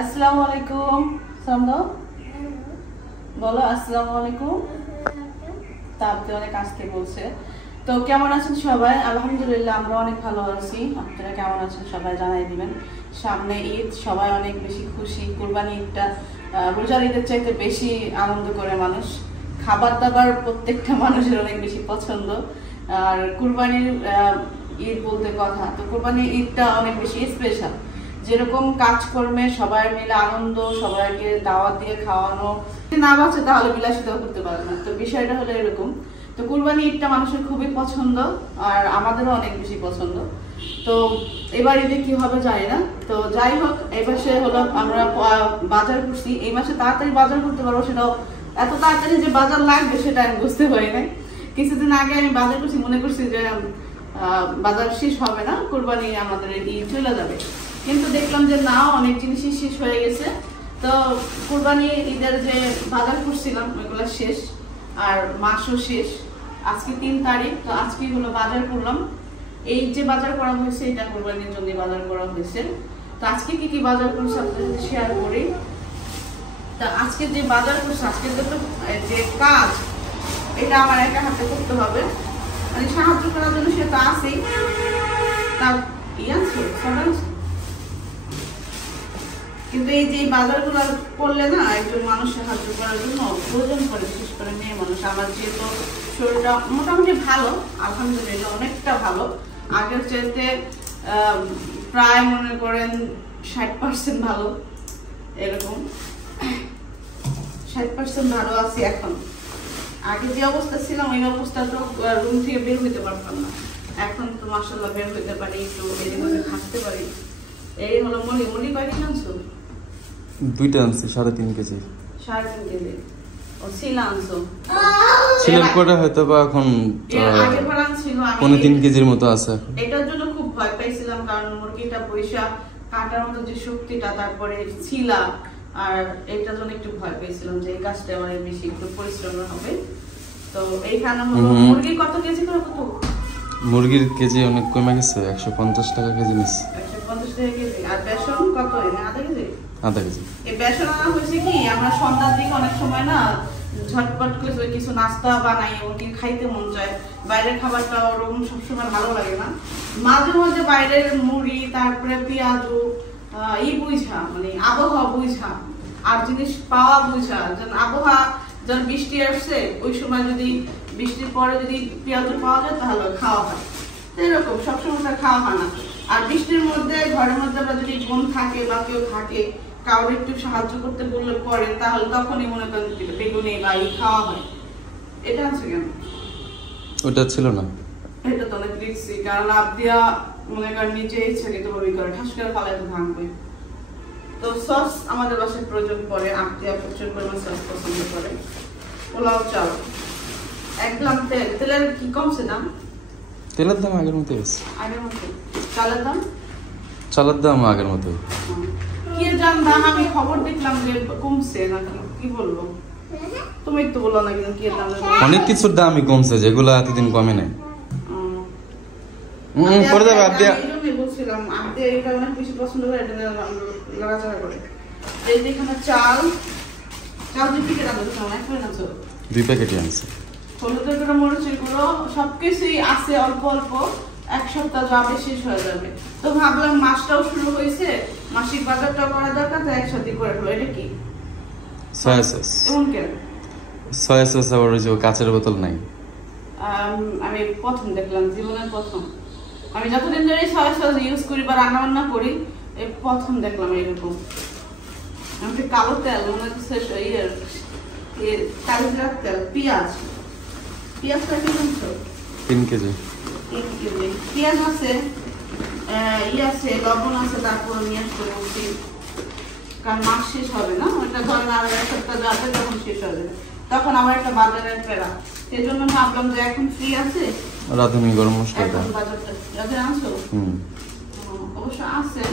আসসালামু আলাইকুম সামদা বলো আসসালামু আলাইকুম তাতে অনেক আজকে বলছে তো কেমন আছেন সবাই আলহামদুলিল্লাহ আমরা অনেক ভালো আছি আপনারা কেমন আছেন সবাই জানাই দিবেন সামনে ঈদ সবাই অনেক বেশি খুশি কুরবানি ঈদটা রোজার ঈদের চাইতে বেশি আনন্দ করে মানুষ খাবার দাবার প্রত্যেকটা মানুষের অনেক বেশি পছন্দ আর কুরবানির ঈদ বলতে কথা তো কুরবানির ঈদটা অনেক বেশি স্পেশাল যেরকম কাজকর্মে সবাই মিলে আনন্দ সবাইকে দাওয়াত দিয়ে খাওয়ানো না বাঁচে তাহলে বিলাসিতাও করতে পারে না তো বিষয়টা হলো এরকম তো কুরবানি ঈদটা মানুষের খুবই পছন্দ আর আমাদেরও অনেক বেশি পছন্দ তো এবার ঈদে কি হবে জানি না তো যাই হোক এই মাসে হলো আমরা বাজার করছি এই মাসে তাড়াতাড়ি বাজার করতে পারবো সেটাও এত তাড়াতাড়ি যে বাজার লাগবে সেটা আমি বুঝতে পারি নাই কিছুদিন আগে আমি বাজার করছি মনে করছি যে বাজার শেষ হবে না কুরবানি আমাদের ঈদ চলে যাবে কিন্তু দেখলাম যে না অনেক জিনিসই শেষ হয়ে গেছে তো কুরবানি ঈদের যে বাজার করছিলাম ওইগুলো শেষ আর মাসও শেষ আজকে 3 তারিখ তো আজকে হলো বাজার করলাম এই যে বাজার করা হয়েছে এটা কুরবানির জন্য বাজার করা হয়েছে তো আজকে কি কি বাজার করছি আপনাদের সাথে শেয়ার করি তো আজকে যে বাজার করছি আজকে যে কাজ এটা আমার একা হাতে করতে হবে মানে সাহায্য করার জন্য সেটা আছেই তার ইয়াছে কিন্তু এই যে বাজারগুলো করলে না একজন মানুষ সাহায্য করার জন্য প্রয়োজন পড়ে বিশেষ করে মেয়ে মানুষ আমার যেহেতু শরীরটা মোটামুটি ভালো আলহামদুলিল্লাহ অনেকটা ভালো আগের চাইতে প্রায় মনে করেন 60% ভালো এরকম 60% ভালো আছি এখন আগে যে অবস্থা ছিলাম ওই অবস্থা তো রুম থেকে বের হইতে পারতাম না এখন তো মাশাআল্লাহ বের হইতে পারি একটু এর মধ্যে হাঁটতে পারি এই হলো মুড়ি কয়টা আনছো দুইটা আনছি 3.5 কেজি 3.5 কেজি ও ছিলা আনছো ছিলার পরে হয়তো বা এখন আগে ভরান ছিল আমি 3 কেজির মতো আছে এখন এটার জন্য খুব ভয় পাইছিলাম কারণ মুরগিটা পয়সা কাটার মতো যে শক্তিটা তারপরে ছিলা আর এটার জন্য একটু ভয় পেয়েছিলাম যে এই কাজটা আমার বেশি একটু পরিশ্রম হবে তো এইখানে হলো মুরগি কত কেজি করে কত মুরগির কেজি অনেক কমে গেছে 150 টাকা কেজি নিস 150 টাকা কেজি আর বেসন কত আধা কেজি আধা কেজি এই বেসন আনা হয়েছে কি আমরা সন্ধ্যার দিকে অনেক সময় না ঝটপট করে কিছু নাস্তা বানাই ওটি খাইতে মন চায় বাইরের খাবারটা ওরকম সবসময় ভালো লাগে না মাঝে মাঝে বাইরের মুড়ি তারপরে পেঁয়াজু এই বুঝা মানে আবহাওয়া বুঝা আর জিনিস পাওয়া বুঝা যেন আবহাওয়া যখন বৃষ্টি আসছে ওই সময় যদি বৃষ্টির পরে যদি পেঁয়াজু পাওয়া যায় তাহলে খাওয়া হয় এরকম সবসময় খাওয়া হয় না আর বৃষ্টির মধ্যে ঘরের মধ্যে যদি বোন থাকে বা কেউ থাকে কাউকে একটু সাহায্য করতে বললে পরে তাহলে তখনই মনে করেন বেগুনি বা খাওয়া হয় এটা আছে কেন ওটা ছিল না এটা তো অনেক রিস্কি কারণ আবদিয়া মনে করেন নিজে ইচ্ছাকৃত ভাবে করে ঠাস করে পালায় তো ভাঙবে তো সস আমাদের বাসায় প্রয়োজন পড়ে আবদিয়া প্রচুর পরিমাণ সস পছন্দ করে পোলাও চাল 1 গ্রাম তেলের কি কমছে দাম তেলের দাম আগের মতোই আছে আগের মতো চালের দাম আগের মতোই কি জানতাম আমি খবর দেখলাম যে কমছে নাকি কি বলবো তুমি তো বলো না কি দাম অনেক কিছুর দামই কমছে যেগুলো এতদিন কমে নাই পরে যাবে আবদিয়া আমি বলছিলাম আবদিয়া এটা অনেক বেশি পছন্দ করে এটা লাগাচাড়া করে এই যেখানে চাল দুই প্যাকেট আনছো কেমন এক প্যাকেট আনছো 2 প্যাকেটই আনছে হলুদের গুঁড়ো মরিচের গুঁড়ো সবকিছুই আছে অল্প অল্প এক সপ্তাহ যাবে শেষ হয়ে যাবে তো ভাবলাম মাসটাও শুরু হয়েছে মাসিক বাজারটাও করা দরকার তো একসাথে করে হলো এটা কি সয়া সস এমন কেন সয়া সস আবার ওই যে কাঁচের বোতল নাই আমি প্রথম দেখলাম জীবনের প্রথম আমি যতদিন ধরে সয়া সস ইউজ করি বা রান্না বান্না করি এই প্রথম দেখলাম এরকম আমি কালো তেল মনে হচ্ছে কালিজিরার তেল পেঁয়াজটা কি জানছো 3 কেজি পেঁয়াজ আছে আছে লবণ আছে তারপর নিয়ে আসতে বলছি কারণ মাস শেষ হবে না ওইটা ধরেন আর এক সপ্তাহ যাবে তখন শেষ হবে তখন আমার একটা বাজারের ফেরা সেই জন্য ভাবলাম যে এখন ফ্রি আছে রাঁধুনি গরম মশলা রাতে আনছো অবশ্য আছে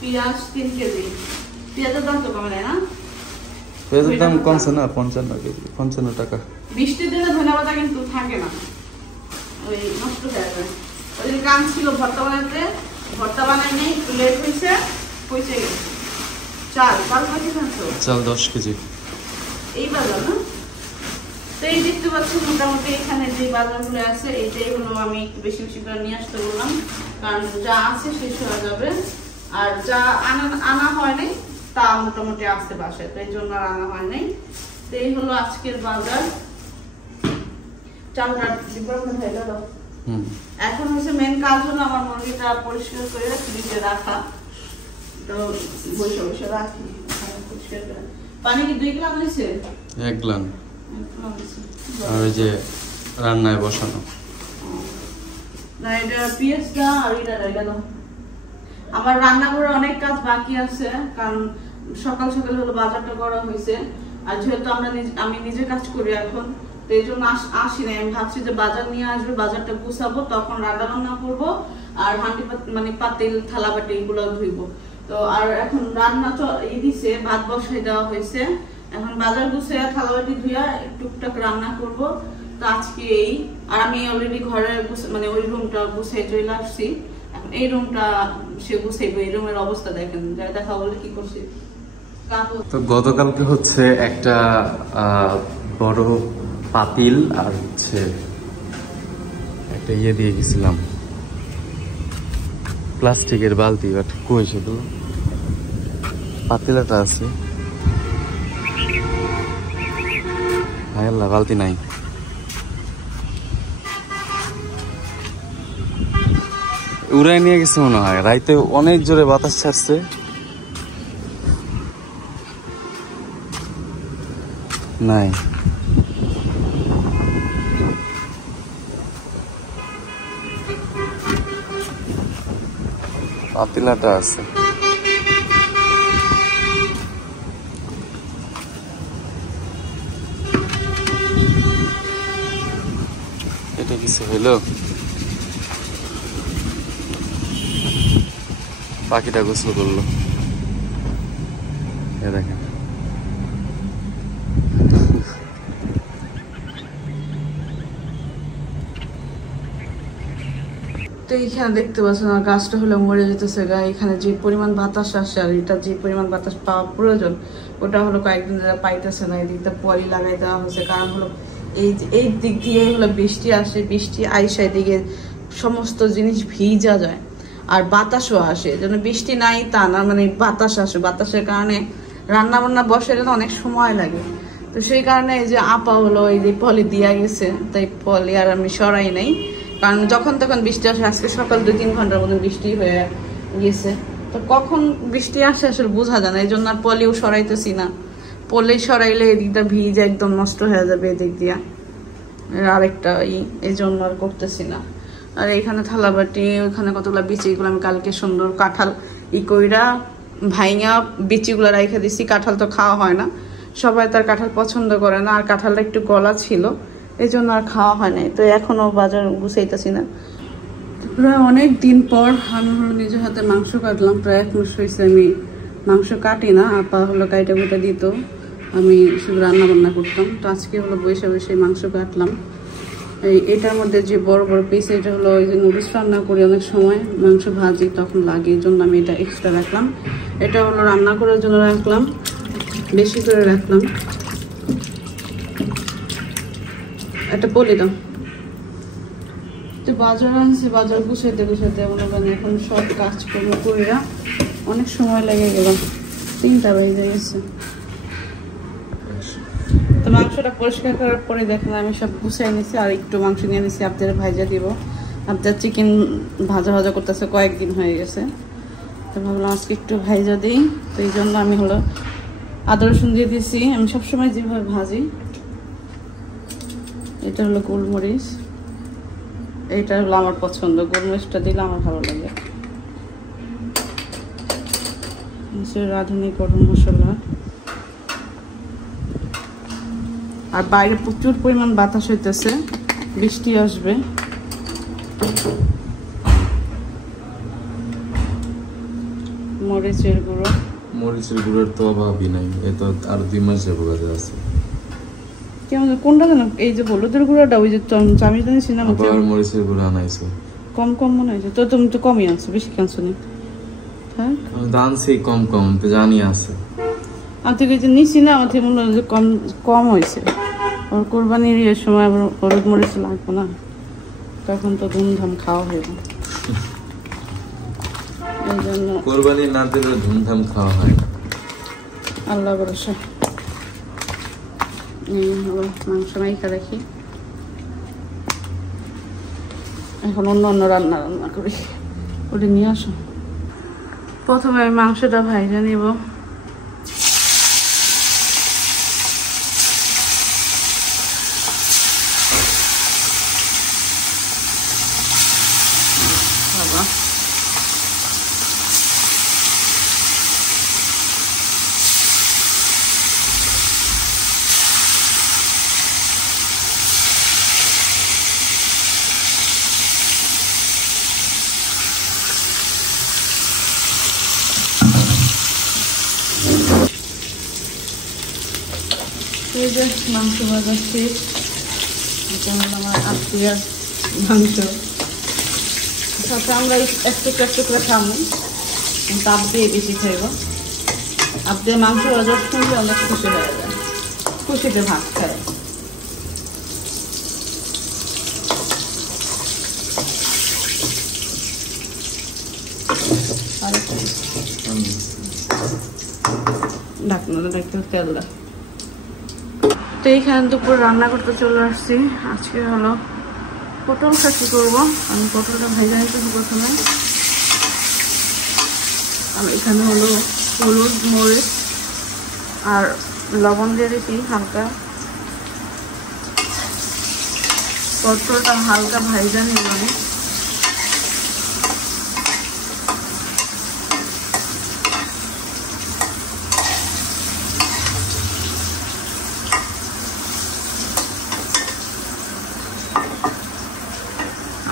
পেঁয়াজ 3 কেজি পেঁয়াজের দাম তো কমে না পেঁয়াজের দাম কমছে না 55 টাকা বৃষ্টির দিনে ধনেপাতা কিন্তু থাকে না ওই নষ্ট হয়ে যায় ওই গান ছিল ভর্তা বানাতে ভর্তা বানাই নেই, একটু লেট হয়েছে, পয়সা গেছে। চাল কত আনছো? চাল 10 কেজি। এই বাজার না? তো এই দেখতে পাচ্ছি মোটামুটি এখানে যে বাজারগুলো আছে এইটাই হলো আমি একটু বেশি বেশি করে নিয়ে আসতে বললাম, কারণ যা আছে শেষ হয়ে যাবে। আর যা আনা হয় নাই তা মোটামুটি আসতে পারছে, তো এই জন্য আর আনা হয় নাই। তো এই হলো আজকের বাজার। চালটা এখন হচ্ছে মেন কাজ হলো আমার মুরগিটা পরিষ্কার করে ফ্রিজে রাখা। তো বসে বসে রাখি পরিষ্কার করে। পানি কি 2 গ্লাস হয়েছে? 1 গ্লাস। আর ওই যে রান্নায় বসানো না, এটা পেঁয়াজটা আর এটা দাও। আমার রান্নাঘরে অনেক কাজ বাকি আছে, কারণ সকাল সকাল হলো বাজারটা করা হয়েছে। আর যেহেতু আমি নিজে কাজ করি এখন, তো এই জন্য আসি না। আমি ভাবছি যে বাজার নিয়ে আসবে, বাজারটা গুছাবো, তখন রান্না বান্না করবো, আর হাঁড়ি মানে পাতিল থালা বাটি এগুলো ধুইবো। তো আর এখন রান্না দিছে, ভাত বসাই দেওয়া হয়েছে। এখন বাজার গুছিয়ে থালা বাটি ধুইয়া টুকটাক রান্না করব। তো আজকে এই আর আমি অলরেডি ঘরে মানে ওই রুমটা গুছিয়ে চলে আসছি। এখন এই রুমটা সে গুছাইবো। এই রুমের অবস্থা দেখেন, যাই দেখা বলে কি করছি। তো গতকালকে হচ্ছে একটা বড় পাতিল আর হচ্ছে একটা দিয়ে গেছিলাম প্লাস্টিকের বালতি, বাট কই শুধু পাতিলাটা আছে। হায় আল্লাহ, বালতি নাই। উড়াই নিয়ে গেছে মনে হয়, রাইতে অনেক জোরে বাতাস ছাড়ছে। নাই, পাতিলাটা আছে। এটা কিছু হইলো? পাখিটা গোসল করলো, দেখেন। তো এইখানে দেখতে পাচ্ছেন আর গাছটা হলো মরে যেতেছে গা। এখানে যে পরিমাণ বাতাস আসে আর এটা যে পরিমাণ বাতাস পাওয়া প্রয়োজন ওটা হলো কয়েকদিন ধরে পাইতেছে না। এদিকটা পলি লাগাই দেওয়া হয়েছে, কারণ হলো এই দিক দিয়ে হলো বৃষ্টি আসে, বৃষ্টি আইসা এদিকে সমস্ত জিনিস ভিজা যায় আর বাতাসও আসে। যেন বৃষ্টি নাই তা না, মানে বাতাস আসে, বাতাসের কারণে রান্না বান্না বসে অনেক সময় লাগে। তো সেই কারণে এই যে আপা হলো এই যে পলি দিয়া গেছে, তাই পলি আর আমি সরাই নাই, কারণ যখন তখন বৃষ্টি আসে। আজকে সকাল 2-3 ঘন্টার মধ্যে বৃষ্টি হয়ে গেছে, তো কখন বৃষ্টি আসে আসলে বোঝা যায় না। এই জন্য আর পলিও সরাইতেছি না। পলি সরাইলে এদিকটা ভিজে একদম নষ্ট হয়ে যাবে এদিক দিয়া, আরেকটা এই জন্য আর করতেছি না। আর এখানে থালাবাটি, ওইখানে কতগুলো বিচি, এগুলো আমি কালকে সুন্দর কাঁঠাল কইরা ভাইঙা বিচিগুলো রাইখা দিছি। কাঁঠাল তো খাওয়া হয় না, সবাই তার কাঁঠাল পছন্দ করে না, আর কাঁঠালটা একটু গলা ছিল এই জন্য আর খাওয়া হয় নাই। তো এখনো বাজার গুছাইতেছি না। প্রায় অনেক দিন পর আমি হলো নিজের হাতে মাংস কাটলাম। প্রায় 1 মাস হয়েছে আমি মাংস কাটি না, আপা হলো কাইটা কুটা দিত, আমি শুধু রান্না বান্না করতাম। তো আজকে হলো বসে বসে মাংস কাটলাম। এটার মধ্যে যে বড় বড় পিস, এটা হলো ওই যে নুডলস রান্না করি অনেক সময়, মাংস ভাজি তখন লাগে, এই জন্য আমি এটা এক্সট্রা রাখলাম। এটা হলো রান্না করার জন্য রাখলাম, বেশি করে রাখলাম। একটা বলি দাও। তো বাজার আনছি, বাজার গুছাইতে গুছাইতে মনে করেন এখন সব কাজকর্ম করিরা অনেক সময় লেগে গেল, 3টা বেজে গেছে। তো মাংসটা পরিষ্কার করার পরে দেখেন আমি সব গুছাই নিছি, আর একটু মাংস নিয়ে নিছি আপনাদের ভাজা দিব। আপনার চিকেন ভাজা ভাজা করতেছে কয়েকদিন হয়ে গেছে, তো ভাবলাম আজকে একটু ভাজা দিই। তো এই জন্য আমি হলো আদা রসুন দিয়ে দিছি, আমি সবসময় যেভাবে ভাজি। এটা হলো গোলমরিচ, এটা হলো আমার পছন্দ, গোলমরিচটা দিলে আমার ভালো লাগে। রাঁধুনি গরম মশলা। আর বাইরে প্রচুর পরিমাণ বাতাস হইতেছে, বৃষ্টি আসবে। মরিচের গুঁড়ো, মরিচের গুঁড়োর তো অভাবই নাই, এ তো আর 2 মাস যাবো কাজে আছে। কেমন কোনটা জানো? এই যে হলুদের গুঁড়োটা, ওই যে চামিচ দানি সিনেমা আবার মরিচের গুঁড়ো আনাইছে। কম কম মনে হয়েছে তো, তুমি তো কমই আনছো, বেশি আনছো নি? হ্যাঁ দানছি কম কম তো জানি আছে। আমার থেকে যে নিছি না, আমার থেকে মনে হয় যে কম কম হয়েছে। ওর কোরবানির ইয়ের সময় আবার হলুদ মরিচ লাগবে না, তখন তো ধুমধাম খাওয়া হইব, এই জন্য কোরবানির না দিলে ধুমধাম খাওয়া হয়। আল্লাহ ভরসা। মাংস মাইকা রাখি, এখন অন্য অন্য রান্না করি। ওটা নিয়ে আসো। প্রথমে আমি মাংসটা ভাইজা নিব। বাবা এই যে মাংস ভাজা শেষ। এটা হলো আমার আত্মীয়ার মাংস। সাথে আমরা একটু একটু করে খাবো, কিন্তু আপ দিয়ে বেশি খাইব। আপ দিয়ে মাংস ভাজা শুনলে অনেক খুশি হয়ে যায়, খুশিতে ভাত খায়। ঢাকনাটা একটু তেল দেয়। তো এইখানে দুপুর রান্না করতে চলে আসছি। আজকে হলো পটল খাসি করবো। আমি পটলটা ভেজে নিতেছি প্রথমে। আর এখানে হলো হলুদ মরিচ আর লবণ দিয়ে দিচ্ছি হালকা। পটলটা হালকা ভাজা নিব আমি।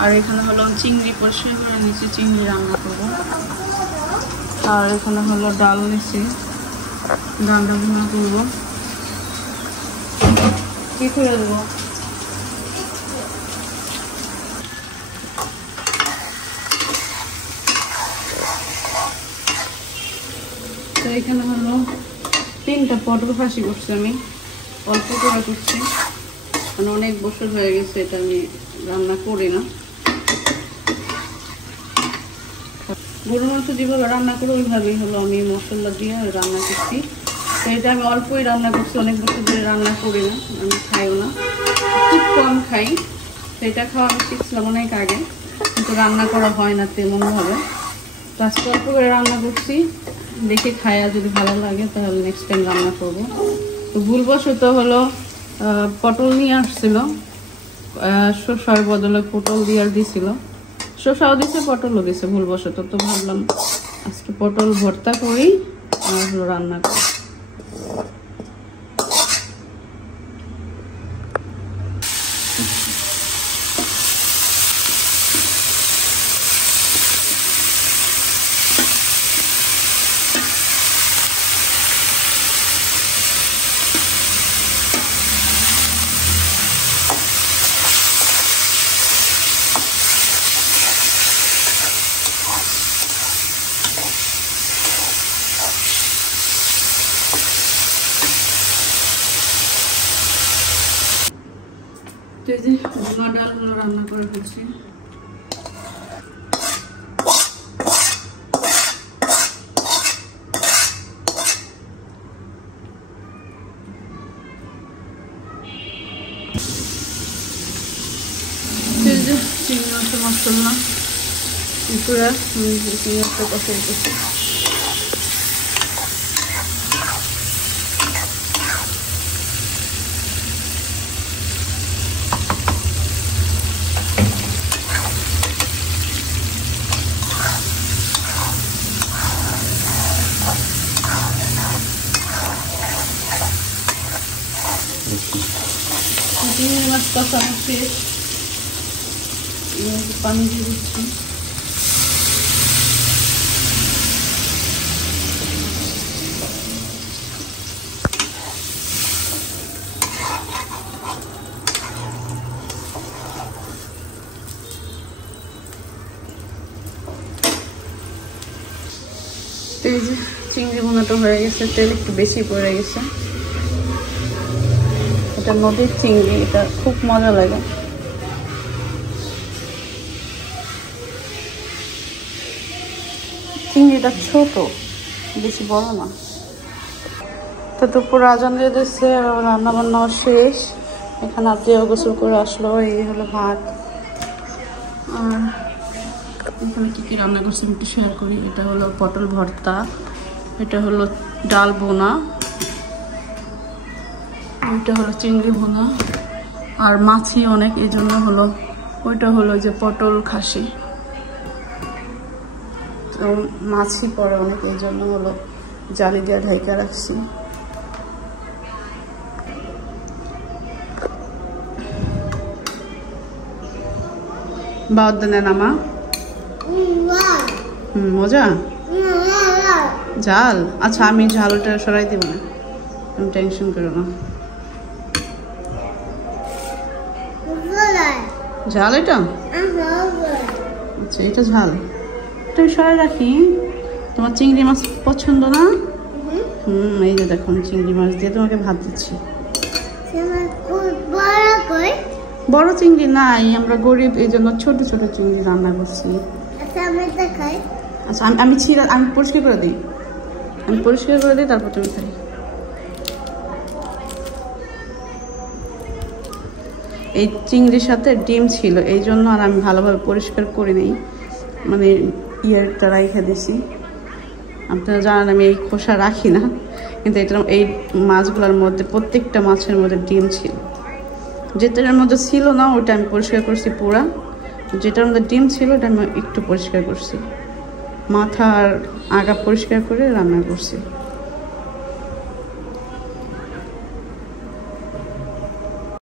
আর এখানে হলো চিংড়ি পরিষ্কার করে নিচ্ছি, চিংড়ি রান্না করবো। আর এখানে হলো ডাল নিচ্ছি, ডালটা ভুনা করবো। কি করে দেবো? তো এখানে হলো 3টা পটল ফাঁসি করছি আমি, অল্প করে করছি, মানে অনেক বছর হয়ে গেছে এটা আমি রান্না করি না। গরুর মাংস যেভাবে রান্না করে ওইভাবেই হলো আমি মশলা দিয়ে রান্না করছি। তো এটা আমি অল্পই রান্না করছি, অনেক বছর ধরে রান্না করি না, আমি খাইও না, খুব কম খাই। তো এটা খাওয়া আমি শিখছিলাম অনেক আগে, কিন্তু রান্না করা হয় না তেমনভাবে। তো আজকে অল্প করে রান্না করছি, দেখে খায়া যদি ভালো লাগে তাহলে নেক্সট টাইম রান্না করবো। তো ভুলবশত হলো পটল নিয়ে আসছিল, শসার বদলে পটল দিয়ে দিছিল। শসাও দিছে পটলও দিছে ভুলবশত। তো ভাবলাম আজকে পটল ভর্তা করি আর হলো রান্না করি। তো এই যে ভুনা ডালগুলো রান্না করে ফেলছি। চিংড়ি মাছের মশলা পুরা চিংড়ি মাছটা কষাই করছি। চিংড়ি মাছ কষানো শেষ, পানি দিয়ে দিচ্ছি। এই যে চিংড়ি ভুনাটা হয়ে গেছে, তেল একটু বেশি পড়ে গেছে। এটা নদীর চিংড়ি, এটা খুব মজা লাগে। চিংড়িটা ছোট, বেশি বড় না। তো দুপুর আজান দিয়ে দিচ্ছে, রান্না বান্নাও শেষ। এখানে আত্মীয় গোসল করে আসলো। এই হলো ভাত। আর এখানে কী কী রান্না করছি একটু শেয়ার করি। এটা হলো পটল ভর্তা, এটা হলো ডাল বোনা, ওইটা হলো চিংড়ি ভুনা, আর মাছি অনেক, এই জন্য হলো ওইটা হলো যে পটল খাসি। তো মাছি পড়ে অনেক, এই জন্য হলো জালি দিয়ে ঢাইকা রাখছি। বাউদ্দানে নামা মজা ঝাল। আচ্ছা আমি ঝালটা সরাই দিব না, তুমি টেনশন করো না। ঝাল এটা? আচ্ছা এটা ঝাল, তুমি সরাই রাখি। তোমার চিংড়ি মাছ পছন্দ না? এই যে দেখো চিংড়ি মাছ দিয়ে তোমাকে ভাত দিচ্ছি। বড় চিংড়ি নাই, আমরা গরিব, এই জন্য ছোট ছোট চিংড়ি রান্না করছি। আচ্ছা আমি পরিষ্কার করে দিই, তারপর তুমি খাই। এই চিংড়ির সাথে ডিম ছিল, এই জন্য আর আমি ভালোভাবে পরিষ্কার করে নিই, মানে ইয়েটা রাইখে দিছি। আপনারা জানেন আমি এই খোসা রাখি না, কিন্তু এটা এই মাছগুলোর মধ্যে প্রত্যেকটা মাছের মধ্যে ডিম ছিল। যেটার মধ্যে ছিল না ওটা আমি পরিষ্কার করছি পুরা, যেটার মধ্যে ডিম ছিল ওটা আমি একটু পরিষ্কার করছি। মাথার আগা পরিষ্কার করে রান্না করছি।